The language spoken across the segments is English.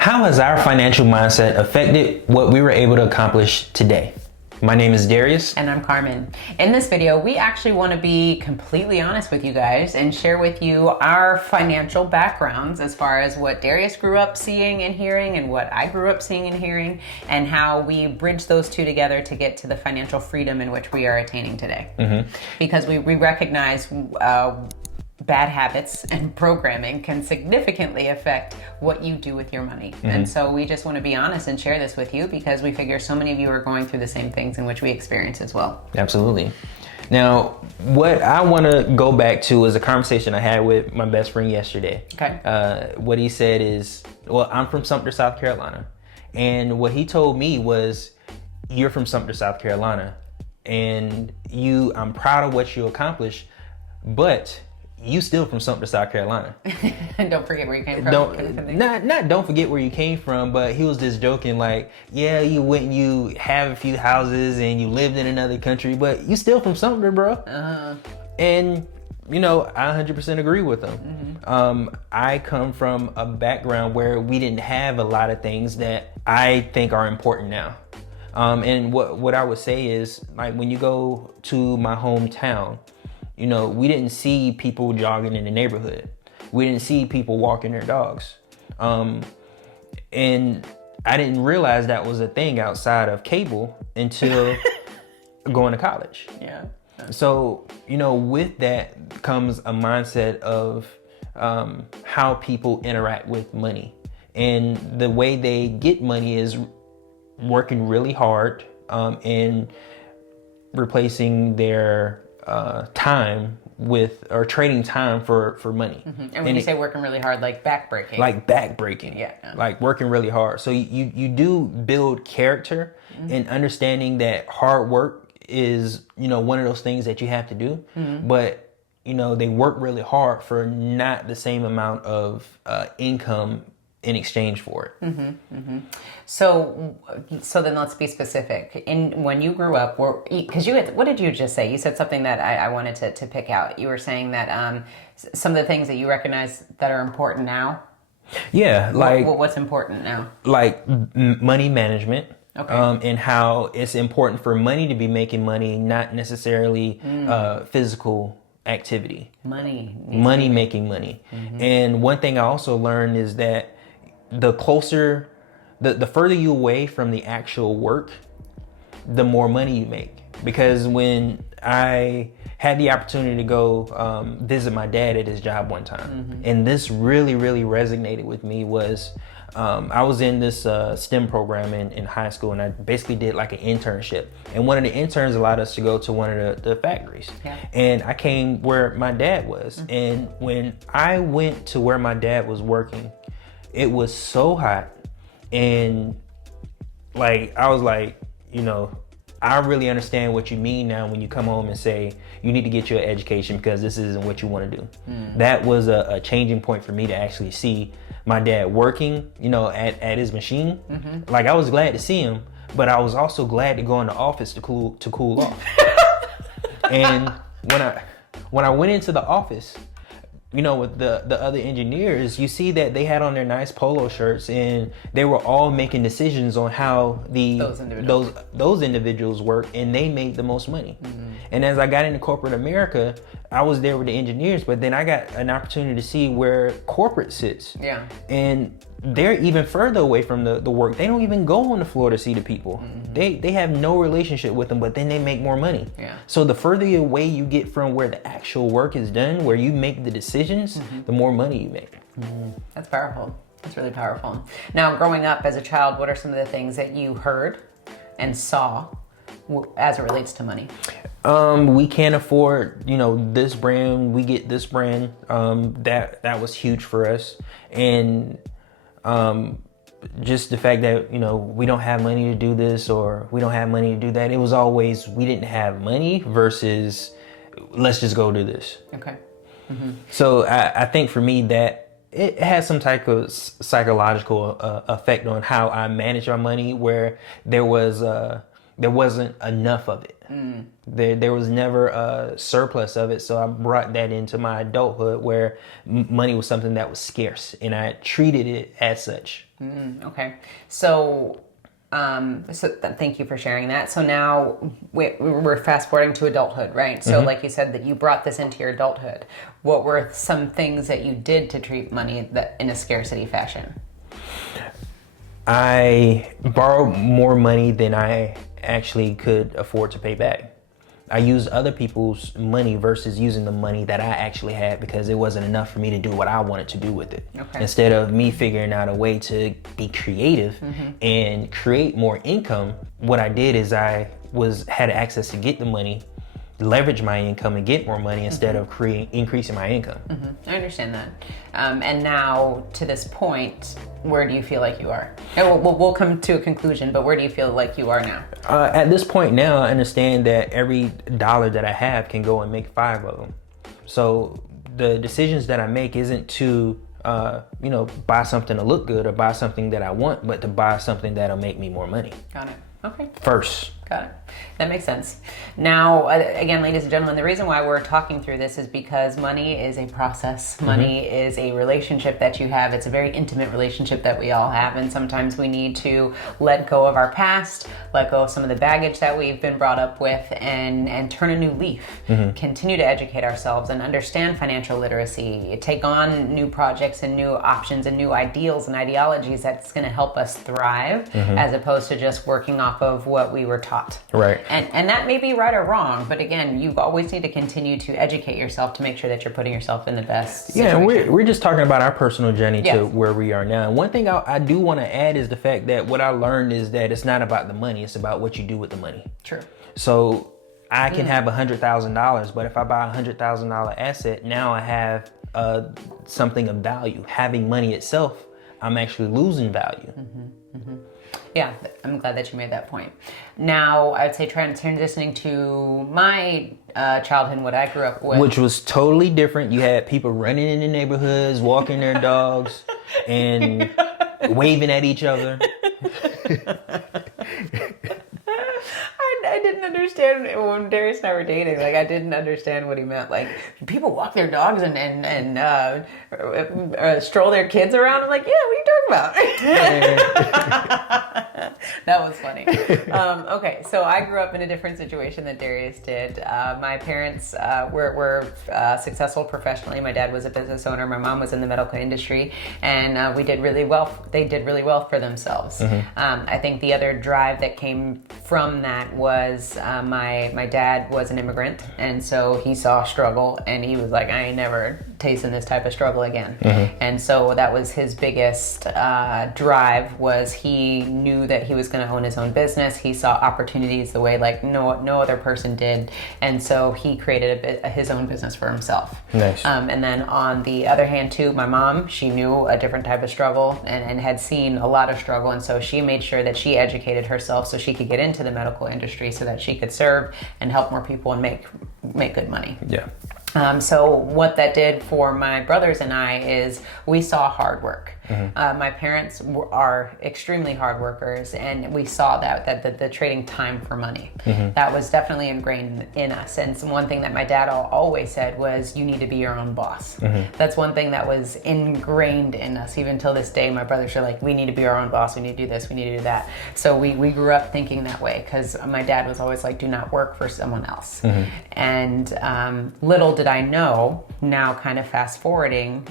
How has our financial mindset affected what we were able to accomplish today? My name is Darius. And I'm Carmen. In this video, we actually want to be completely honest with you guys and share with you our financial backgrounds as far as what Darius grew up seeing and hearing and what I grew up seeing and hearing, and how we bridge those two together to get to the financial freedom in which we are attaining today. Because we recognize bad habits and programming can significantly affect what you do with your money. And so we just want to be honest and share this with you because we figure so many of you are going through the same things in which we experience as well. Absolutely. Now, what I want to go back to is a conversation I had with my best friend yesterday. Okay. What he said is, well, I'm from Sumter, South Carolina. And what he told me was, you're from Sumter, South Carolina. And I'm proud of what you accomplished, but you still from Sumter, South Carolina. And don't forget where you came from. Don't forget where you came from, but he was just joking like, yeah, you went and you have a few houses and you lived in another country, but you still from Sumter, bro. And I 100% agree with him. I come from a background where we didn't have a lot of things that I think are important now. And what I would say is, like, when you go to my hometown, we didn't see people jogging in the neighborhood. We didn't see people walking their dogs. And I didn't realize that was a thing outside of cable until going to college. Yeah. So, with that comes a mindset of how people interact with money. And the way they get money is working really hard and replacing their time or trading time for money. And when you say working really hard, like backbreaking. Like backbreaking. Yeah. Like working really hard. So you do build character and understanding that hard work is, one of those things that you have to do. But, they work really hard for not the same amount of income in exchange for it. So then let's be specific. When you grew up, because what did you just say? You said something that I wanted to pick out. You were saying that some of the things that you recognize that are important now. Yeah, like what's important now? Like money management. Okay. And how it's important for money to be making money, not necessarily physical activity. Money making money. And one thing I also learned is that the further you away from the actual work, the more money you make. Because when I had the opportunity to go visit my dad at his job one time, and this really, really resonated with me, was I was in this STEM program in high school, and I basically did like an internship. And one of the interns allowed us to go to one of the factories. Yeah. And I came where my dad was. And when I went to where my dad was working, it was so hot. And like, I was like, I really understand what you mean now when you come home and say you need to get your education because this isn't what you want to do. That was a changing point for me to actually see my dad working, at his machine. Like, I was glad to see him, but I was also glad to go in the office to cool off. And when I went into the office, with the other engineers, you see that they had on their nice polo shirts and they were all making decisions on how those individuals work, and they made the most money. And as I got into corporate America, I was there with the engineers, but then I got an opportunity to see where corporate sits. Yeah. And they're even further away from the work. They don't even go on the floor to see the people. They have no relationship with them, but then they make more money. Yeah. So the further away you get from where the actual work is done, where you make the decisions, the more money you make. That's powerful. That's really powerful. Now, growing up as a child, what are some of the things that you heard and saw as it relates to money? We can't afford, this brand. We get this brand. That was huge for us. And just the fact that, we don't have money to do this, or we don't have money to do that. It was always, we didn't have money versus let's just go do this. Okay. So I think for me that it has some type of psychological effect on how I manage my money, where there was there wasn't enough of it. There was never a surplus of it. So I brought that into my adulthood where money was something that was scarce, and I treated it as such. Okay. So thank you for sharing that. So now we're fast forwarding to adulthood, right? So like you said that you brought this into your adulthood. What were some things that you did to treat money that in a scarcity fashion? I borrowed more money than I actually could afford to pay back. I used other people's money versus using the money that I actually had because it wasn't enough for me to do what I wanted to do with it. Okay. Instead of me figuring out a way to be creative and create more income, what I did is I had access to get the money, leverage my income and get more money instead of increasing my income. I understand that. And now to this point, where do you feel like you are? And we'll come to a conclusion, but where do you feel like you are now? At this point now, I understand that every dollar that I have can go and make 5 of them. So the decisions that I make isn't to buy something to look good or buy something that I want, but to buy something that'll make me more money. Got it. Okay. First. Got it. That makes sense. Now, again, ladies and gentlemen, the reason why we're talking through this is because money is a process. Money is a relationship that you have. It's a very intimate relationship that we all have. And sometimes we need to let go of our past, let go of some of the baggage that we've been brought up with, and turn a new leaf. Continue to educate ourselves and understand financial literacy. Take on new projects and new options and new ideals and ideologies that's going to help us thrive as opposed to just working off of what we were taught. Right. And that may be right or wrong, but again, you always need to continue to educate yourself to make sure that you're putting yourself in the best situation. Yeah, we're just talking about our personal journey to where we are now. And one thing I do want to add is the fact that what I learned is that it's not about the money, it's about what you do with the money. True. So I can have $100,000, but if I buy a $100,000 asset, now I have something of value. Having money itself, I'm actually losing value. Yeah, I'm glad that you made that point. Now, I would say transitioning to my childhood and what I grew up with. Which was totally different. You had people running in the neighborhoods, walking their dogs, and waving at each other. I didn't understand when Darius and I were dating. Like, I didn't understand what he meant. Like, people walk their dogs and stroll their kids around. I'm like, yeah, what are you talking about? That was funny. Okay, so I grew up in a different situation than Darius did. My parents were successful professionally. My dad was a business owner. My mom was in the medical industry, and we did really well. They did really well for themselves. I think the other drive that came from that was my dad was an immigrant, and so he saw struggle, and he was like, I ain't never tasting this type of struggle again. And so that was his biggest drive, was he knew that he was going to own his own business. He saw opportunities the way like no other person did, and so he created his own business for himself. Nice. And then on the other hand too, my mom, she knew a different type of struggle and had seen a lot of struggle, and so she made sure that she educated herself so she could get into the medical industry so that she could serve and help more people and make good money. Yeah. So what that did for my brothers and I is we saw hard work. My parents are extremely hard workers, and we saw that the trading time for money. That was definitely ingrained in us. And one thing that my dad always said was, you need to be your own boss. That's one thing that was ingrained in us. Even till this day, my brothers are like, we need to be our own boss. We need to do this. We need to do that. So we grew up thinking that way, because my dad was always like, do not work for someone else. And little did I know, now kind of fast forwarding,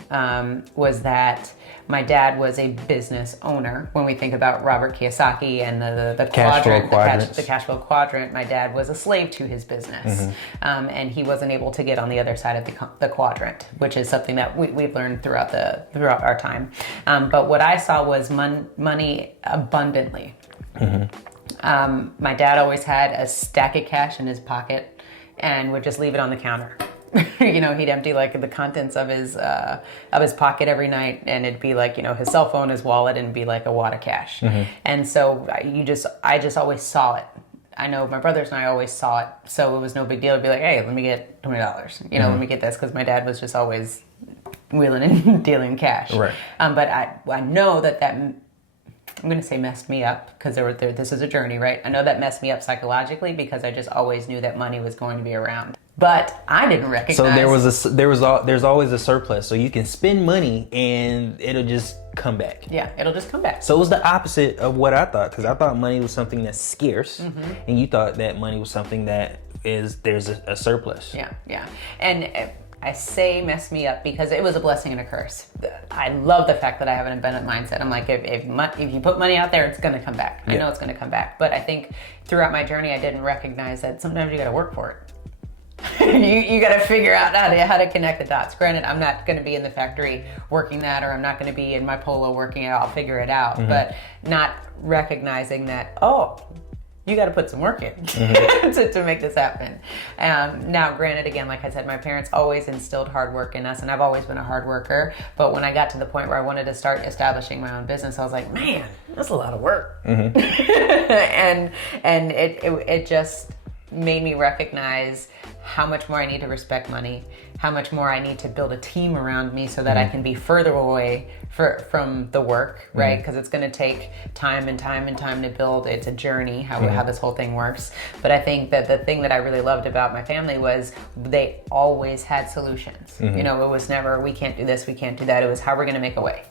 was that my dad was a business owner. When we think about Robert Kiyosaki and the cash quadrant, flow the cash flow quadrant, my dad was a slave to his business. And he wasn't able to get on the other side of the quadrant, which is something that we've learned throughout our time. But what I saw was money abundantly. My dad always had a stack of cash in his pocket and would just leave it on the counter. He'd empty like the contents of his pocket every night, and it'd be like, his cell phone, his wallet, and it'd be like a wad of cash. And so I just always saw it. I know my brothers and I always saw it, so it was no big deal to be like, hey, let me get $20. Let me get this, because my dad was just always wheeling and dealing cash. Right. But I know that I'm going to say messed me up, because this is a journey, right? I know that messed me up psychologically because I just always knew that money was going to be around. But I didn't recognize. So there's always a surplus. So you can spend money and it'll just come back. Yeah, it'll just come back. So it was the opposite of what I thought, because I thought money was something that's scarce, and you thought that money was something that there's a surplus. Yeah. And I say mess me up because it was a blessing and a curse. I love the fact that I have an abundant mindset. I'm like, if you put money out there, it's going to come back. I know it's going to come back. But I think throughout my journey, I didn't recognize that sometimes you got to work for it. you got to figure out how to connect the dots. Granted, I'm not going to be in the factory working that, or I'm not going to be in my polo working it. I'll figure it out. But not recognizing that, you got to put some work in to make this happen. Now, granted, again, like I said, my parents always instilled hard work in us, and I've always been a hard worker. But when I got to the point where I wanted to start establishing my own business, I was like, man, that's a lot of work. and it just made me recognize how much more I need to respect money, how much more I need to build a team around me so that I can be further away from the work, right? Because it's going to take time to build. It's a journey, how this whole thing works. But I think that the thing that I really loved about my family was they always had solutions. You know, it was never, we can't do this, we can't do that. It was, how we're going to make a way.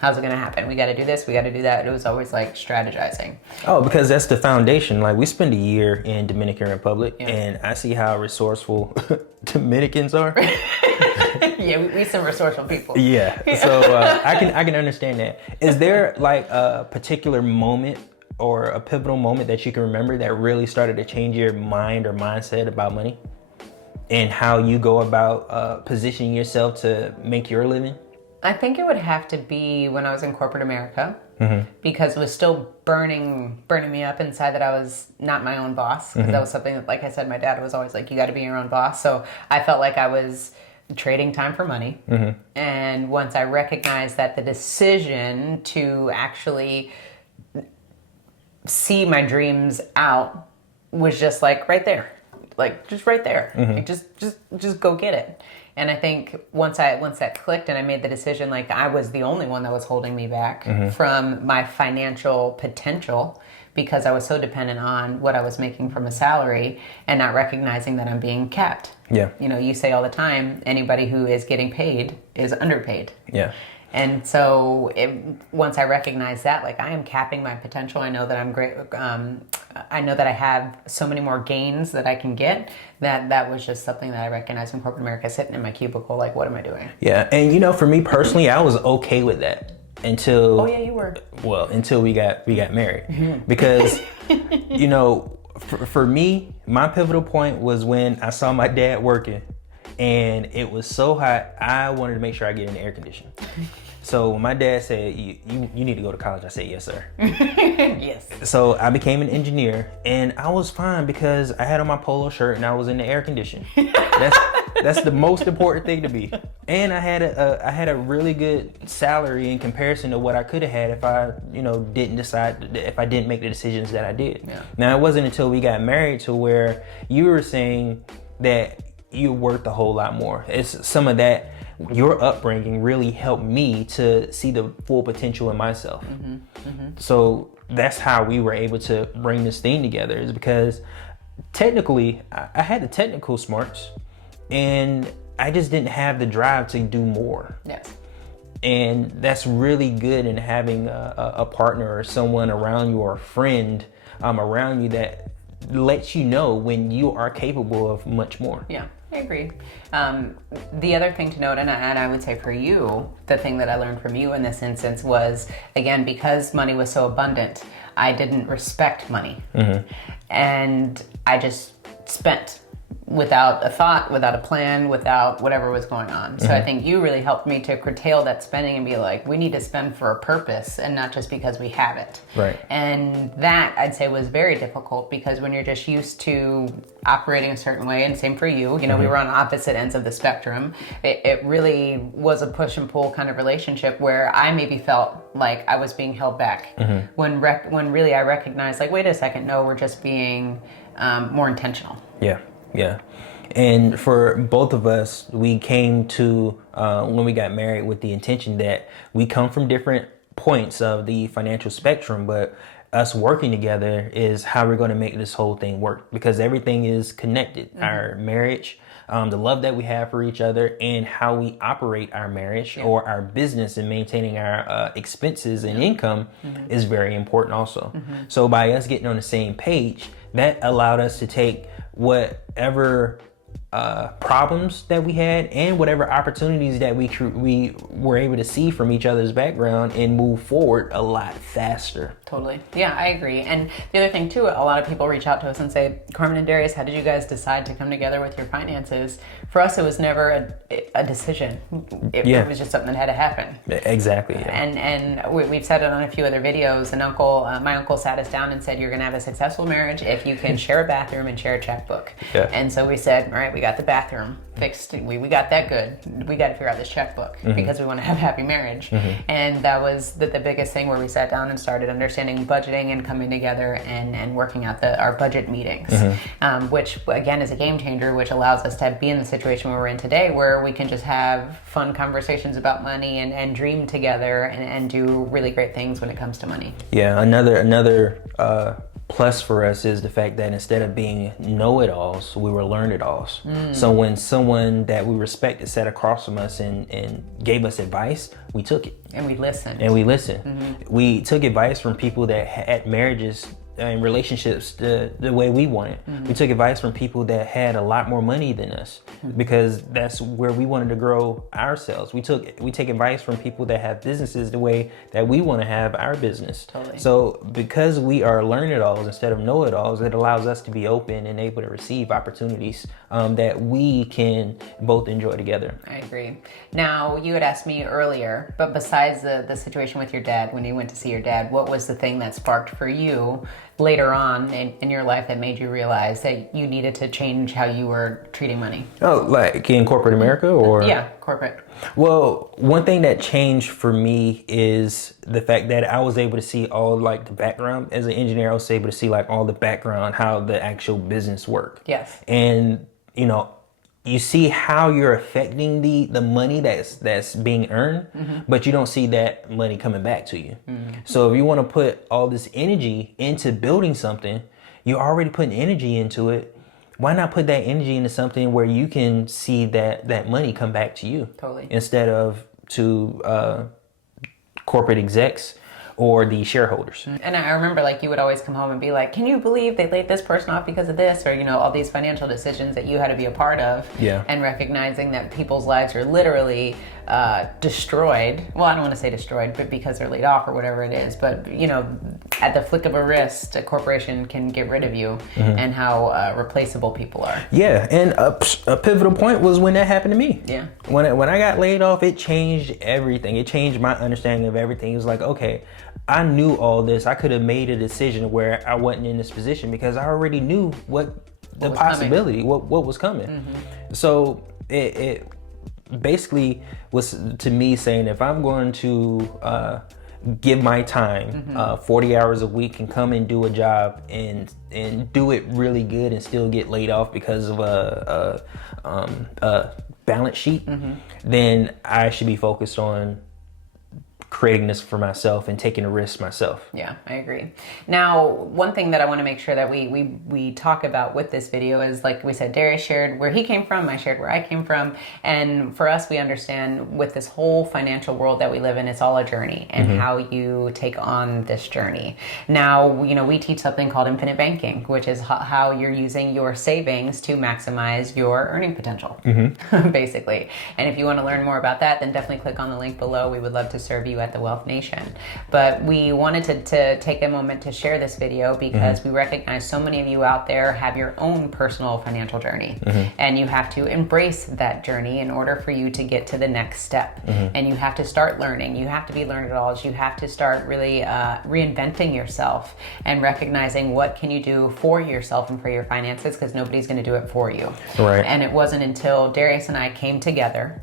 How's it going to happen? We got to do this, we got to do that. It was always like strategizing. Oh, because that's the foundation. Like, we spent a year in Dominican Republic, and I see how resourceful Dominicans are. Yeah, we some resourceful people. Yeah, so I can understand that. Is there like a particular moment or a pivotal moment that you can remember that really started to change your mind or mindset about money and how you go about positioning yourself to make your living? I think it would have to be when I was in corporate America, because it was still burning me up inside that I was not my own boss. Because that was something that, like I said, my dad was always like, you got to be your own boss. So I felt like I was trading time for money. And once I recognized that the decision to actually see my dreams out was just like right there, like just right there, like just go get it. And I think once that clicked and I made the decision, like I was the only one that was holding me back from my financial potential, because I was so dependent on what I was making from a salary and not recognizing that I'm being capped. Yeah. You know, you say all the time, anybody who is getting paid is underpaid. Yeah. And so once I recognized that, like I am capping my potential, I know that I'm great. I know that I have so many more gains that I can get. That was just something that I recognized in corporate America, sitting in my cubicle, like, what am I doing? Yeah, and you know, for me personally, I was okay with that until. Oh yeah, you were. Well, until we got married, because you know, for me, my pivotal point was when I saw my dad working. And it was so hot, I wanted to make sure I get in the air conditioning. So when my dad said, you need to go to college, I said, yes, sir. Yes. So I became an engineer, and I was fine because I had on my polo shirt and I was in the air conditioning. That's the most important thing to me. And I had a really good salary in comparison to what I could have had if I, if I didn't make the decisions that I did. Yeah. Now, it wasn't until we got married to where you were saying that you're worth a whole lot more. It's some of that, your upbringing really helped me to see the full potential in myself. So that's how we were able to bring this thing together, is because technically I had the technical smarts and I just didn't have the drive to do more. Yes. And that's really good in having a partner or someone around you or a friend around you that lets you know when you are capable of much more. Yeah, I agree. The other thing to note, and I would say for you, the thing that I learned from you in this instance was, again, because money was so abundant, I didn't respect money. And I just spent without a thought, without a plan, without whatever was going on. So I think you really helped me to curtail that spending and be like, we need to spend for a purpose and not just because we have it. Right. And that, I'd say, was very difficult, because when you're just used to operating a certain way, and same for you, we were on opposite ends of the spectrum, it really was a push and pull kind of relationship where I maybe felt like I was being held back when really I recognized, like, wait a second, no, we're just being more intentional. Yeah. Yeah. And for both of us, we came to, when we got married, with the intention that we come from different points of the financial spectrum, but us working together is how we're going to make this whole thing work, because everything is connected. Our marriage, the love that we have for each other, and how we operate our marriage or our business and maintaining our expenses and income is very important also. So by us getting on the same page, that allowed us to take whatever problems that we had and whatever opportunities that we were able to see from each other's background and move forward a lot faster. Totally. Yeah, I agree. And the other thing too, a lot of people reach out to us and say, Carmen and Darius, how did you guys decide to come together with your finances? For us, it was never a decision. It was just something that had to happen. Exactly. Yeah. And we've said it on a few other videos. My uncle sat us down and said, you're going to have a successful marriage if you can share a bathroom and share a checkbook. Yeah. And so we said, all right, we got the bathroom fixed. We got that good. We got to figure out this checkbook because we want to have a happy marriage. And that was the biggest thing, where we sat down and started understanding budgeting and coming together and working out our budget meetings, which again is a game changer, which allows us to be in the situation where we're in today, where we can just have fun conversations about money and dream together and do really great things when it comes to money. Yeah, another plus for us is the fact that instead of being know-it-alls, we were learn-it-alls. So when someone that we respected sat across from us and gave us advice, we took it. And we listened. We took advice from people that had marriages and relationships the way we wanted. We took advice from people that had a lot more money than us, because that's where we wanted to grow ourselves. We take advice from people that have businesses the way that we want to have our business. Totally. So because we are learn-it-alls instead of know-it-alls, it allows us to be open and able to receive opportunities that we can both enjoy together. I agree. Now, you had asked me earlier, but besides the situation with your dad, when you went to see your dad, what was the thing that sparked for you later on in your life that made you realize that you needed to change how you were treating money? Oh, like in corporate America, or? Yeah, corporate. Well, one thing that changed for me is the fact that I was able to see all like the background. As an engineer, I was able to see like all the background, how the actual business worked. Yes. And, you see how you're affecting the money that's being earned, but you don't see that money coming back to you. So if you want to put all this energy into building something, you're already putting energy into it. Why not put that energy into something where you can see that money come back to you? Totally. Instead of to corporate execs or the shareholders. And I remember you would always come home and be like, can you believe they laid this person off because of this? Or, all these financial decisions that you had to be a part of. Yeah. And recognizing that people's lives are literally destroyed. Well, I don't want to say destroyed, but because they're laid off or whatever it is. But, at the flick of a wrist, a corporation can get rid of you, and how replaceable people are. Yeah. And a pivotal point was when that happened to me. Yeah. When I got laid off, it changed everything. It changed my understanding of everything. It was like, okay, I knew all this. I could have made a decision where I wasn't in this position because I already knew what the possibility, what was coming. So it basically was to me saying, if I'm going to give my time 40 hours a week and come and do a job and do it really good and still get laid off because of a balance sheet, then I should be focused on creating this for myself and taking a risk myself. Yeah, I agree. Now, one thing that I want to make sure that we talk about with this video is, like we said, Darius shared where he came from, I shared where I came from, and for us, we understand with this whole financial world that we live in, it's all a journey, and how you take on this journey. Now, we teach something called infinite banking, which is how you're using your savings to maximize your earning potential, basically. And if you want to learn more about that, then definitely click on the link below. We would love to serve you at the Wealth Nation. But we wanted to take a moment to share this video because we recognize so many of you out there have your own personal financial journey, and you have to embrace that journey in order for you to get to the next step. And you have to start learning. You have to be learn-it-alls. You have to start really reinventing yourself and recognizing what can you do for yourself and for your finances, because nobody's going to do it for you. Right. And it wasn't until Darius and I came together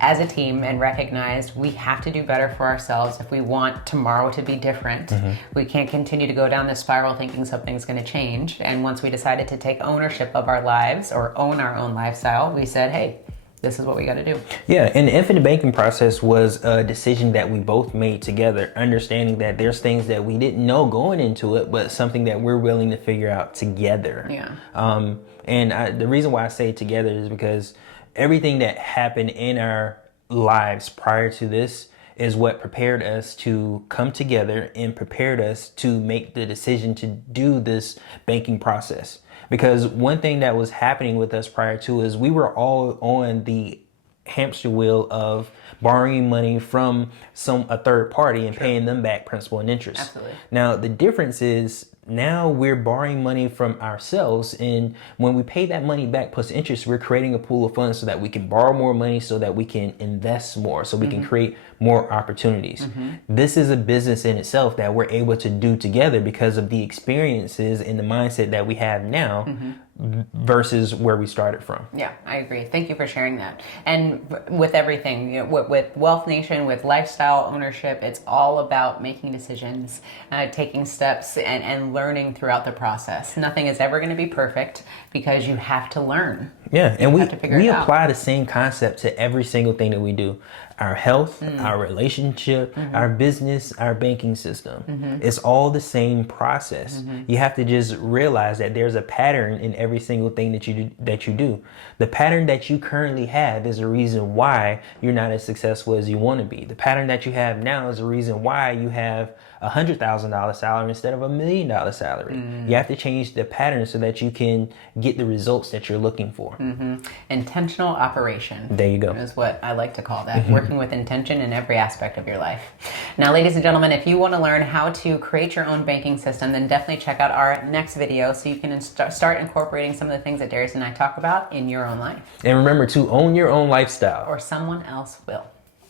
as a team and recognized we have to do better for ourselves if we want tomorrow to be different. We can't continue to go down this spiral thinking something's going to change. And once we decided to take ownership of our lives or own our own lifestyle, we said, hey, this is what we got to do. Yeah, and the infinite banking process was a decision that we both made together, understanding that there's things that we didn't know going into it, but something that we're willing to figure out together. Yeah. The reason why I say together is because everything that happened in our lives prior to this is what prepared us to come together and prepared us to make the decision to do this banking process. Because one thing that was happening with us prior to is we were all on the hamster wheel of borrowing money from a third party and paying them back principal and interest. Absolutely. Now, the difference is now we're borrowing money from ourselves, and when we pay that money back plus interest, we're creating a pool of funds so that we can borrow more money, so that we can invest more, so we can create more opportunities. This is a business in itself that we're able to do together because of the experiences and the mindset that we have now versus where we started from. Yeah, I agree. Thank you for sharing that. And with everything, with Wealth Nation, with lifestyle ownership, it's all about making decisions, taking steps, and learning throughout the process. Nothing is ever going to be perfect because you have to learn. Yeah, and we apply the same concept to every single thing that we do. Our health, our relationship, our business, our banking system. It's all the same process. You have to just realize that there's a pattern in every single thing that you do. The pattern that you currently have is a reason why you're not as successful as you want to be. The pattern that you have now is a reason why you have $100,000 salary instead of $1 million salary. You have to change the pattern so that you can get the results that you're looking for. Intentional operation. There you go. Is what I like to call that. Working with intention in every aspect of your life. Now, ladies and gentlemen, if you want to learn how to create your own banking system, then definitely check out our next video so you can start incorporating some of the things that Darius and I talk about in your own life. And remember to own your own lifestyle. Or someone else will.